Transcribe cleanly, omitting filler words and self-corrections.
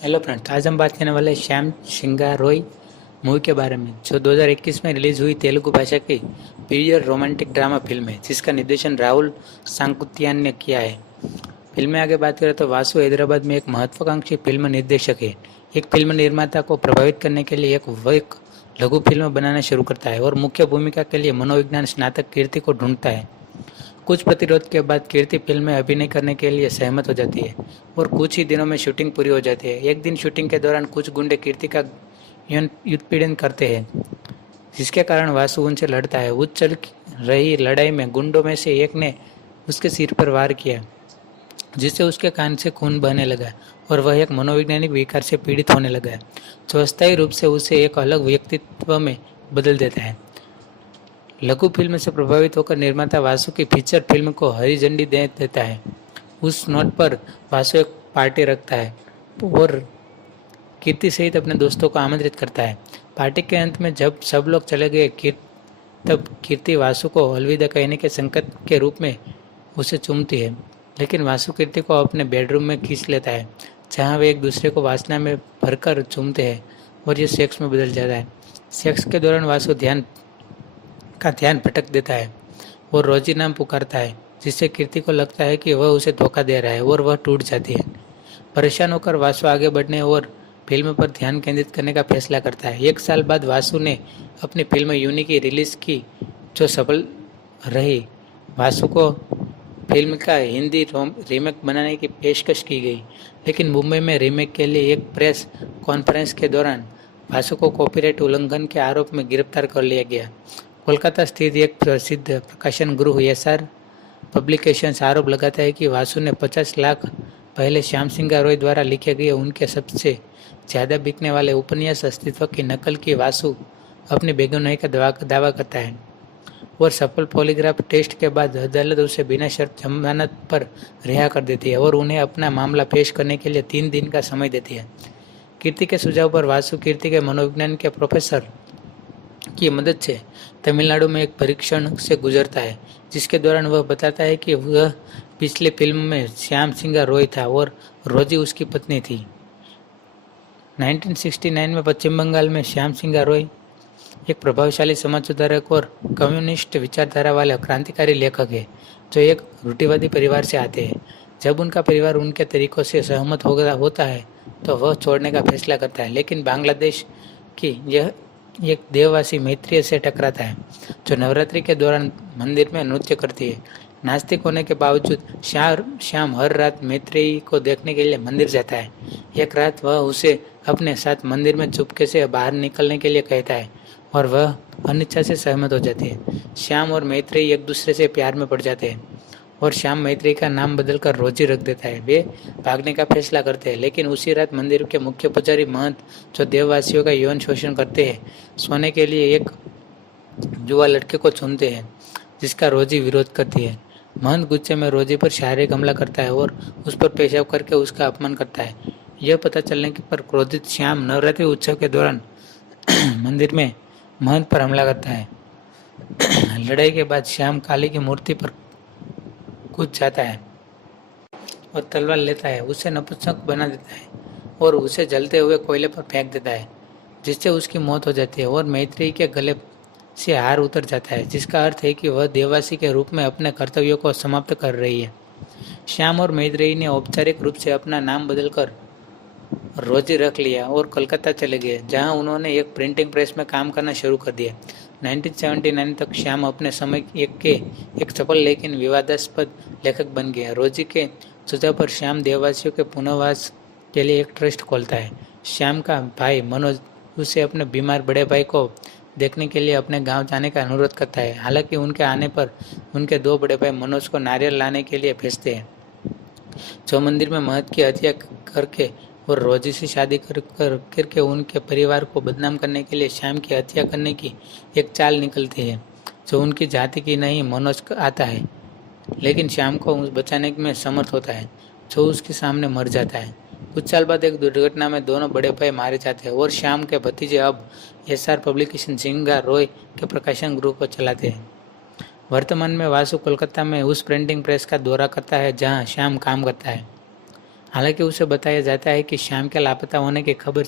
Hello friends, आज हम बात करने वाले हैं श्याम सिंगा रॉय मूवी के बारे में, जो 2021 में रिलीज हुई तेलुगु भाषा की पीरियड रोमांटिक ड्रामा फिल्म है, जिसका निर्देशन राहुल सांकुतियान ने किया है। फिल्म में आगे बात करें तो वासु हैदराबाद में एक महत्वाकांक्षी फिल्म निर्देशक है। एक फिल्म निर्माता को प्रभावित करने के लिए एक लघु फिल्म बनाना शुरू करता है और मुख्य भूमिका के लिए मनोविज्ञान स्नातक कीर्ति को ढूंढता है। कुछ प्रतिरोध के बाद कीर्ति फिल्म में अभिनय करने के लिए सहमत हो जाती है और कुछ ही दिनों में शूटिंग पूरी हो जाती है। एक दिन शूटिंग के दौरान कुछ गुंडे कीर्ति का उत्पीड़न करते हैं, जिसके कारण वासु उनसे लड़ता है। उस चल रही लड़ाई में गुंडों में से एक ने उसके सिर पर वार किया, जिससे उसके कान से खून बहने लगा और वह एक मनोवैज्ञानिक विकार से पीड़ित होने लगा, जो अस्थायी रूप से उसे एक अलग व्यक्तित्व में बदल देता है। लघु फिल्म से प्रभावित होकर निर्माता वासु की फीचर फिल्म को हरी झंडी दे देता है। उस नोट पर वासु एक पार्टी रखता है और कीर्ति सहित अपने दोस्तों को आमंत्रित करता है। पार्टी के अंत में जब सब लोग चले गए तब कीर्ति वासु को अलविदा कहने के संकेत के रूप में उसे चूमती है, लेकिन वासु कीर्ति को अपने बेडरूम में खींच लेता है, जहां वे एक दूसरे को वासना में भरकर चूमते हैं और ये सेक्स में बदल जाता है। सेक्स के दौरान वासु ध्यान भटक देता है और रोजी नाम पुकारता है, जिससे कीर्ति को लगता है कि वह उसे धोखा दे रहा है और वह टूट जाती है। परेशान होकर वासु आगे बढ़ने और फिल्म पर ध्यान केंद्रित करने का फैसला करता है। एक साल बाद वासु ने अपनी फिल्म यूनी की रिलीज की, जो सफल रही। वासु को फिल्म का हिंदी रीमेक बनाने की पेशकश की गई, लेकिन मुंबई में रीमेक के लिए एक प्रेस कॉन्फ्रेंस के दौरान वासु को कॉपीराइट उल्लंघन के आरोप में गिरफ्तार कर लिया गया। कोलकाता स्थित एक प्रसिद्ध प्रकाशन गृह एसआर पब्लिकेशंस आरोप लगाता है कि वासु ने 50 लाख पहले श्याम सिंगा रॉय द्वारा लिखे गए उनके सबसे ज़्यादा बिकने वाले उपन्यास अस्तित्व की नकल की। वासु अपनी बेगुनाही का दावा करता है और सफल पॉलीग्राफ टेस्ट के बाद अदालत उसे बिना शर्त जमानत पर रिहा कर देती है और उन्हें अपना मामला पेश करने के लिए 3 दिन का समय देती है। कीर्ति के सुझाव पर वासु कीर्ति के मनोविज्ञान के प्रोफेसर की मदद से तमिलनाडु में एक परीक्षण से गुजरता है, जिसके दौरान वह बताता है कि वह पिछले फिल्म में श्याम सिंगा रॉय था और रोजी उसकी पत्नी थी। 1969 में पश्चिम बंगाल में श्याम सिंगा रॉय एक प्रभावशाली समाज सुधारक और कम्युनिस्ट विचारधारा वाले क्रांतिकारी लेखक है, जो एक रूढ़िवादी परिवार से आते हैं। जब उनका परिवार उनके तरीकों से सहमत होता है तो वह छोड़ने का फैसला करता है, लेकिन बांग्लादेश की यह एक देववासी मैत्रेय से टकराता है, जो नवरात्रि के दौरान मंदिर में नृत्य करती है। नास्तिक होने के बावजूद श्याम हर रात मैत्रेयी को देखने के लिए मंदिर जाता है। एक रात वह उसे अपने साथ मंदिर में चुपके से बाहर निकलने के लिए कहता है और वह अनिच्छा से सहमत हो जाती है। श्याम और मैत्रेयी एक दूसरे से प्यार में पड़ जाते हैं और श्याम मैत्रेयी का नाम बदलकर रोजी रख देता है। वे भागने का फैसला करते हैं, लेकिन उसी रात मंदिर के मुख्य पुजारी महंत, जो देववासियों का यौन शोषण करते हैं, सोने के लिए एक युवा लड़के को चुनते हैं, जिसका रोजी विरोध करती है। महंत गुस्से में रोजी पर शारीरिक हमला करता है और उस पर पेशाब करके उसका अपमान करता है। यह पता चलने पर क्रोधित श्याम नवरात्रि उत्सव के दौरान मंदिर में महंत पर हमला करता है। लड़ाई के बाद श्याम काली की मूर्ति पर कूद जाता है और तलवार लेता है, उसे नपुंसक बना देता है और उसे जलते हुए कोयले पर फेंक देता है, जिससे उसकी मौत हो जाती है और मैत्रेयी के गले से हार उतर जाता है, जिसका अर्थ है कि वह देववासी के रूप में अपने कर्तव्यों को समाप्त कर रही है। श्याम और मैत्रेयी ने औपचारिक रूप से अपना नाम बदलकर रोजी रख लिया और कलकत्ता चले गए, जहां उन्होंने एक प्रिंटिंग प्रेस में काम करना शुरू कर दिया। 1979 तक श्याम अपने समय एक सफल लेकिन विवादास्पद लेखक बन गया। रोजी के सुझाव पर श्याम देववासियों के पुनर्वास के लिए एक ट्रस्ट खोलता है। श्याम का भाई मनोज उसे अपने बीमार बड़े भाई को देखने के लिए अपने गांव जाने का अनुरोध करता है। हालांकि उनके आने पर उनके 2 बड़े भाई मनोज को नारियल लाने के लिए भेजते हैं, जो मंदिर में महंत की हत्या करके और रोजी से शादी करके उनके परिवार को बदनाम करने के लिए श्याम की हत्या करने की एक चाल निकलती है, जो उनकी जाति की नहीं। मनोज आता है, लेकिन श्याम को बचाने में समर्थ होता है, जो उसके सामने मर जाता है। कुछ साल बाद एक दुर्घटना में दोनों बड़े भाई मारे जाते हैं और श्याम के भतीजे अब एसआर पब्लिकेशन सिंगा रॉय के प्रकाशन गृह को चलाते हैं। वर्तमान में वासु कोलकाता में उस प्रिंटिंग प्रेस का दौरा करता है जहां श्याम काम करता है। हालांकि उसे बताया जाता है कि श्याम के लापता होने की खबर